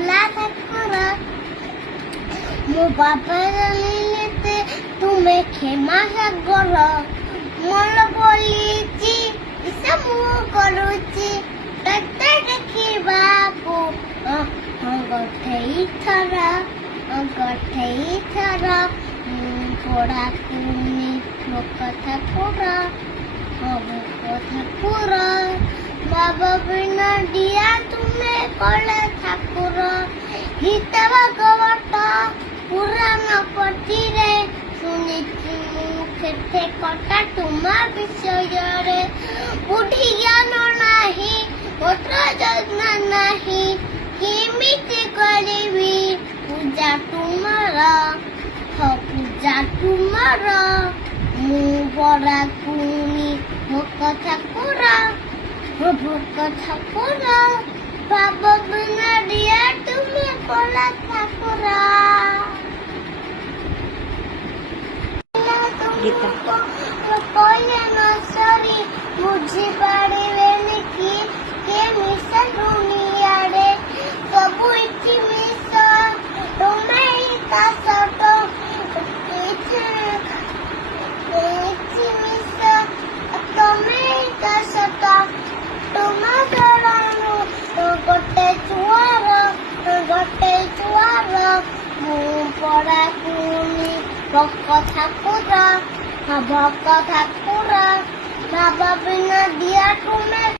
କଲା ଠାକୁର ମୋ ବାପା ଜାଣିଲେ ତୁମେ କ୍ଷମା ସାଗର ମନ ବୋଲିଛି ଇଚ୍ଛା ମୁଁ କରୁଛି ତତେ ଦେଖିବାକୁ ଗୋଟେଇ ଥର ପଡ଼ାକୁନି ଲୋକ ଠାକୁର ଠାକୁର ବାବା ବିନା ଦିଆ ତୁମେ କଲେ ଠାକୁର ଗୀତ ଭାଗବତ ପୁରାଣ ପତିରେ ଶୁଣିଛି ମୁଁ କେତେ କଥା ତୁମ ବିଷୟରେ ବୁଦ୍ଧି ଜ୍ଞାନ ନାହିଁ ପତ୍ର ଯତ୍ନ ନାହିଁ କେମିତି କରିବି ପୂଜା ତୁମର ମୁଁ ପଡ଼ାକୁନି ଭୋକ ଠାକୁର ବାବା ବିନା ଦିଆ ତୁମେ କଲା ଠାକୁର କହିଲେ ନ ସରି ବୁଝିପାରିବେନି କି ମିଶ ଦୁନିଆରେ ସବୁ ଇଠି ମିଶ ତୁମେ ତା ସତ ମିଶ ତମେ ତା ସତ ତୁମ ଦଳରୁ ଗୋଟେ ଛୁଆର ମୁଁ ପଡ଼ାକୁନି ଭୋକ ଠାକୁର ବାବା ବିନା ଦିଆ ତୁମେ